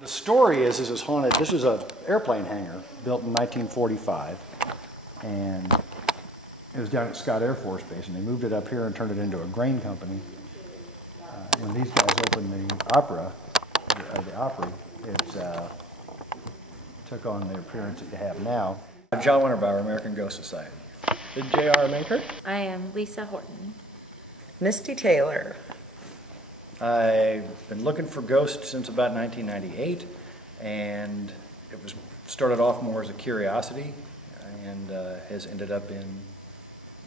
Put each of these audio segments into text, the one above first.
The story is this is haunted. This is an airplane hangar built in 1945, and it was down at Scott Air Force Base, and they moved it up here and turned it into a grain company. When these guys opened the Opry, it took on the appearance that you have now. John Winterbauer, American Ghost Society. The J.R. Manker. I am Lisa Horton. Misty Taylor. I've been looking for ghosts since about 1998, and it was started off more as a curiosity, and has ended up in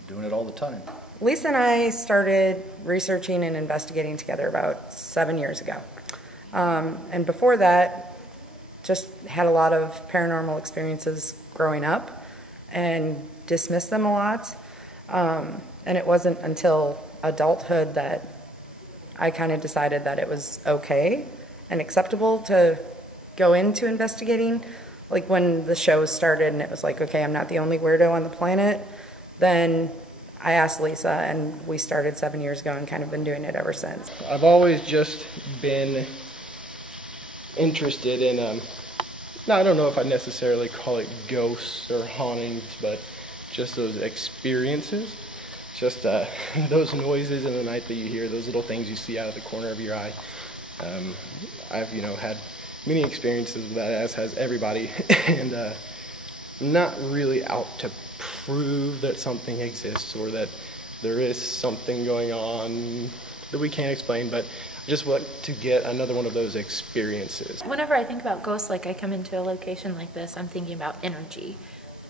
doing it all the time. Lisa and I started researching and investigating together about 7 years ago. And before that, just had a lot of paranormal experiences growing up and dismissed them a lot. And it wasn't until adulthood that I kind of decided that it was okay and acceptable to go into investigating. Like when the show started and it was like, okay, I'm not the only weirdo on the planet, then I asked Lisa and we started 7 years ago and kind of been doing it ever since. I've always just been interested in, I don't know if I necessarily call it ghosts or hauntings, but just those experiences. Just those noises in the night that you hear, those little things you see out of the corner of your eye. I've, had many experiences with that, as has everybody, and I'm not really out to prove that something exists or that there is something going on that we can't explain, but I just want to get another one of those experiences. Whenever I think about ghosts, like I come into a location like this, I'm thinking about energy,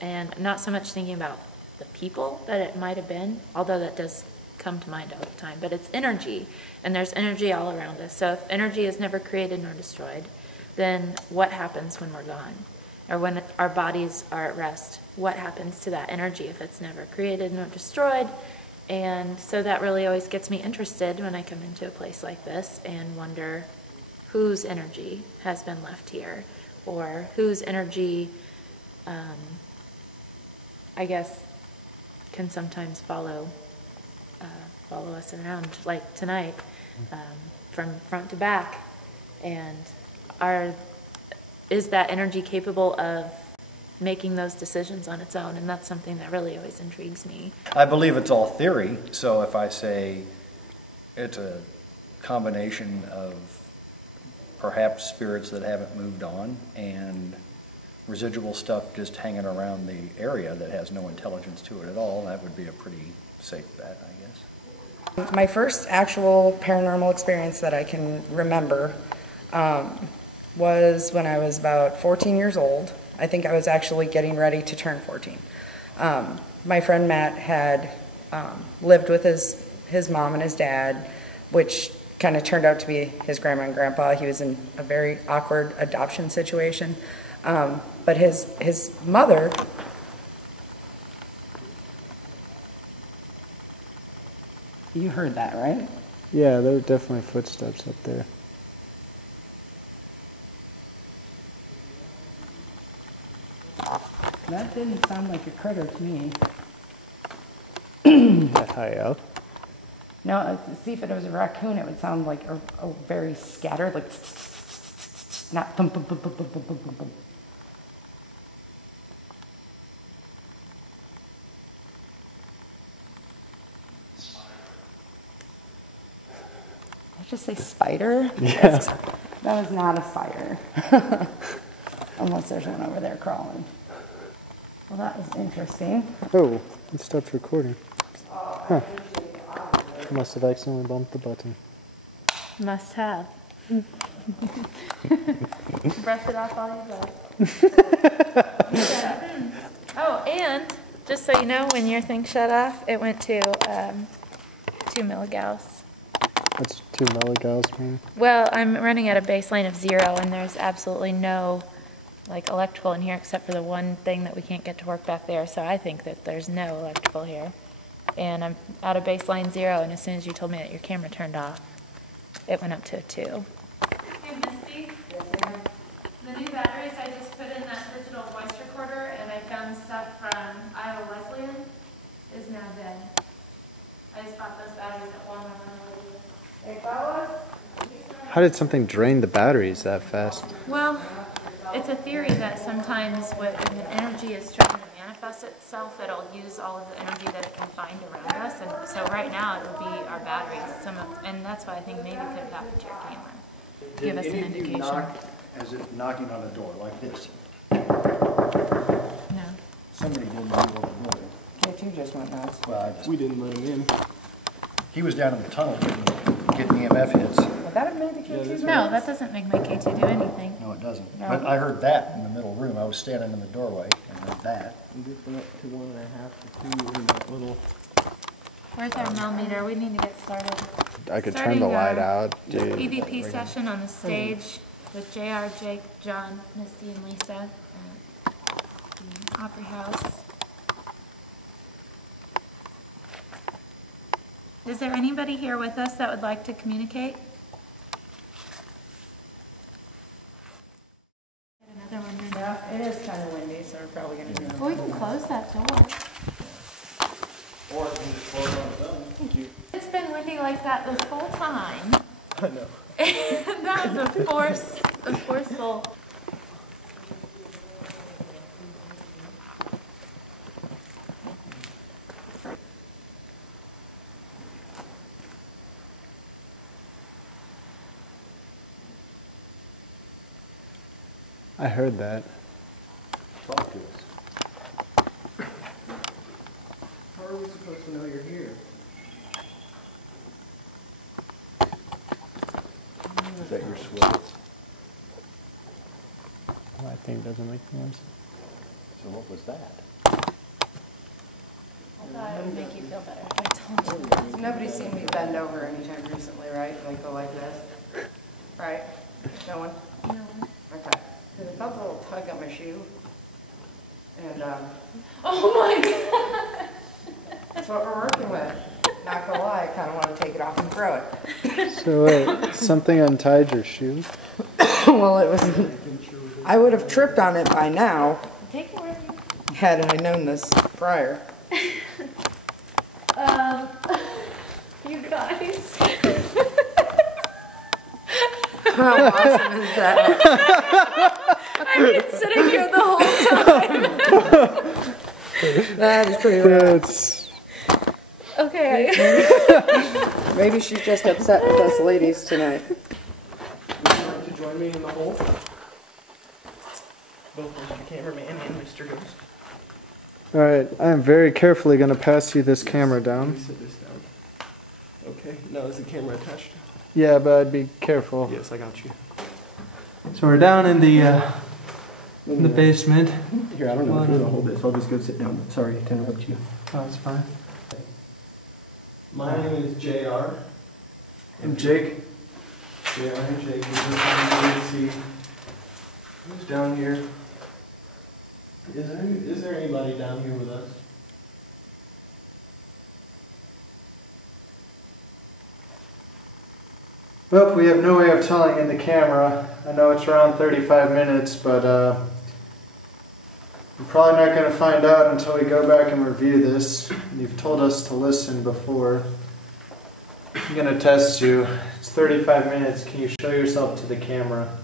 and not so much thinking about the people that it might have been, although that does come to mind all the time, but it's energy, and there's energy all around us. So if energy is never created nor destroyed, then what happens when we're gone? Or when our bodies are at rest, what happens to that energy if it's never created nor destroyed? And so that really always gets me interested when I come into a place like this and wonder whose energy has been left here, or whose energy, I guess, can sometimes follow us around, like tonight, from front to back. And is that energy capable of making those decisions on its own? And that's something that really always intrigues me. I believe it's all theory, so if I say it's a combination of perhaps spirits that haven't moved on and residual stuff just hanging around the area that has no intelligence to it at all, that would be a pretty safe bet, I guess. My first actual paranormal experience that I can remember was when I was about 14 years old. I think I was actually getting ready to turn 14. My friend Matt had lived with his mom and his dad, which kind of turned out to be his grandma and grandpa. He was in a very awkward adoption situation. But his mother, you heard that, right? Yeah, there were definitely footsteps up there. That didn't sound like a critter to me. That high up? No, see, if it was a raccoon, it would sound like a very scattered, like not thump, thump, thump, thump, thump, thump, thump, thump. Did I just say spider? Yeah. That was not a spider. Unless there's one over there crawling. Well, that was interesting. Oh, it stopped recording. Huh. Must have accidentally bumped the button. Must have. Brush it off all you got. Oh, and just so you know, when your thing shut off, it went to 2 milligauss. What's 2 milligauss mean? Well, I'm running at a baseline of 0, and there's absolutely no electrical in here except for the one thing that we can't get to work back there. So I think that there's no electrical here. And I'm at a baseline 0, and as soon as you told me that your camera turned off, it went up to a 2. Hey, Misty. The new batteries I just put in that digital voice recorder, and I found stuff from Iowa Wesleyan, is now dead. I just bought those batteries at Walmart. Hey, fellas. How did something drain the batteries that fast? Well, it's a theory that sometimes when energy is trying to manifest itself, it'll use all of the energy that it can find around us. And so right now it would be our batteries. And that's why I think maybe could have happened to your camera. Give us an Did any of you indication. knock as if knocking on a door like this? No. Somebody did in the middle of the building. K2 just went nuts. Well, I just, We didn't let him in. he was down in the tunnel getting EMF hits. Would that have made the K2? No, that doesn't make my K2 do anything. No, it doesn't. No. But I heard that in the middle room. I was standing in the doorway and heard that. We just went up to 1.5 to 2 in that little. Where's our millimeter? We need to get started. I could turn the light out, dude. EVP session on the stage with JR, Jake, John, Misty, and Lisa at the Opry House. Is there anybody here with us that would like to communicate? Get another one then. Yeah, it is kind of windy, so we're probably going to do it. Well, we can close that door. Or it can just close on its own. Thank you. It's been windy like that this whole time. I know. That was a forceful. I heard that. Talk to us. How are we supposed to know you're here? Is that your swivel? My thing doesn't make noise. So what was that? I thought it would make you feel better if I told you. Nobody's seen me bend over anytime recently, right? Like go like this? Right? No one? No. Okay. Because I felt a little tug on my shoe. And Oh my God. that's what we're working with. Not gonna lie, I kind of want to take it off and throw it. So wait, something untied your shoe? Well, it was. I would have tripped on it by now Take it wherever you. had I known this prior. You guys. How awesome is that? I've been sitting here the whole time. That is pretty rad. That's Okay. Maybe she's just upset with us ladies tonight. Would you like to join me in the hole? Both Mr. Cameraman and Mr. Ghost. alright. I'm very carefully going to pass you this camera Let me down. sit this down. Okay. Now is the camera attached? Yeah, but I'd be careful. Yes, I got you. So we're down in the basement. Here, I don't know if you're gonna hold this. I'll just go sit down. Sorry to interrupt you. Oh, that's fine. My name is JR. And Jake? JR and Jake. We're just see who's down here. Is there anybody down here with us? Well, we have no way of telling in the camera. I know it's around 35 minutes, but we're probably not going to find out until we go back and review this. You've told us to listen before. I'm going to test you. It's 35 minutes. Can you show yourself to the camera?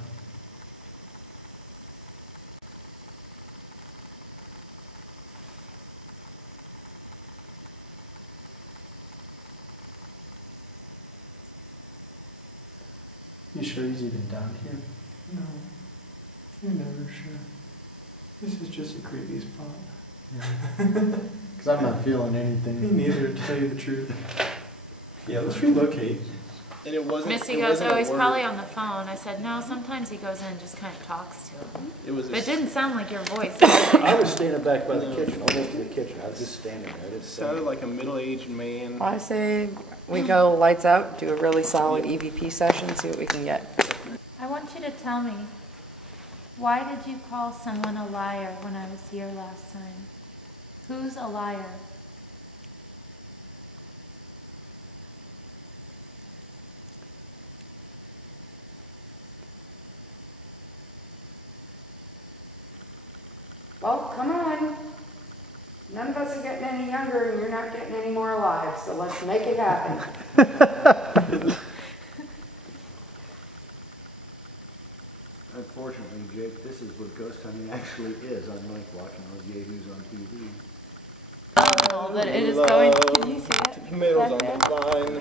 You sure he's even down here? No. You're never sure. This is just a creepy spot. Because I'm not feeling Me anything. neither, to tell you the truth. Yeah, let's relocate. And it wasn't. Misty it goes, wasn't oh, a he's word. probably on the phone. I said, no, sometimes he goes in and just kind of talks to him. It was. But it didn't sound like your voice. I was standing back by the kitchen, almost to the kitchen. I was just standing there. I didn't say Sounded like a middle-aged man. I say we go lights out, do a really solid EVP session, see what we can get. I want you to tell me, why did you call someone a liar when I was here last time? Who's a liar? Well, come on. None of us are getting any younger and you're not getting any more alive, so let's make it happen. Unfortunately, Jake, this is what ghost hunting actually is, unlike watching those yahoos on TV. Oh, but it is going. Can you see it? Tomatoes on Back the vine.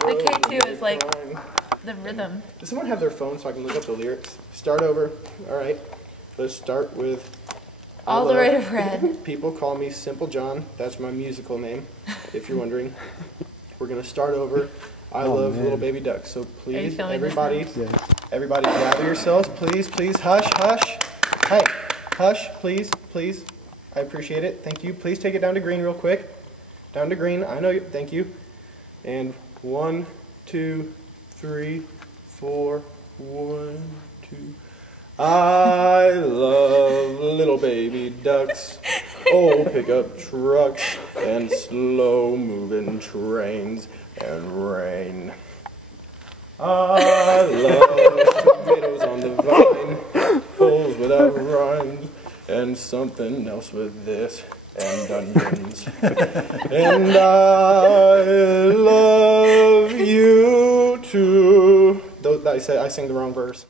The K2 is like the rhythm. Does someone have their phone so I can look up the lyrics? Start over. All right. Let's start with All the way to red. People call me Simple John. That's my musical name, if you're wondering. We're going to start over. I love little baby ducks. So please, filming this everybody gather yourselves. Please, please, hush, hush. Hey, hush, please, please. I appreciate it. Thank you. Please take it down to green real quick. Down to green. I know you. Thank you. And 1, 2, 3, 4. 1, 2. I love little baby ducks, old pickup trucks, and slow-moving trains and rain. I love tomatoes on the vine, holes without rhymes, and something else with this, and dungeons. And I love you too. I sing the wrong verse.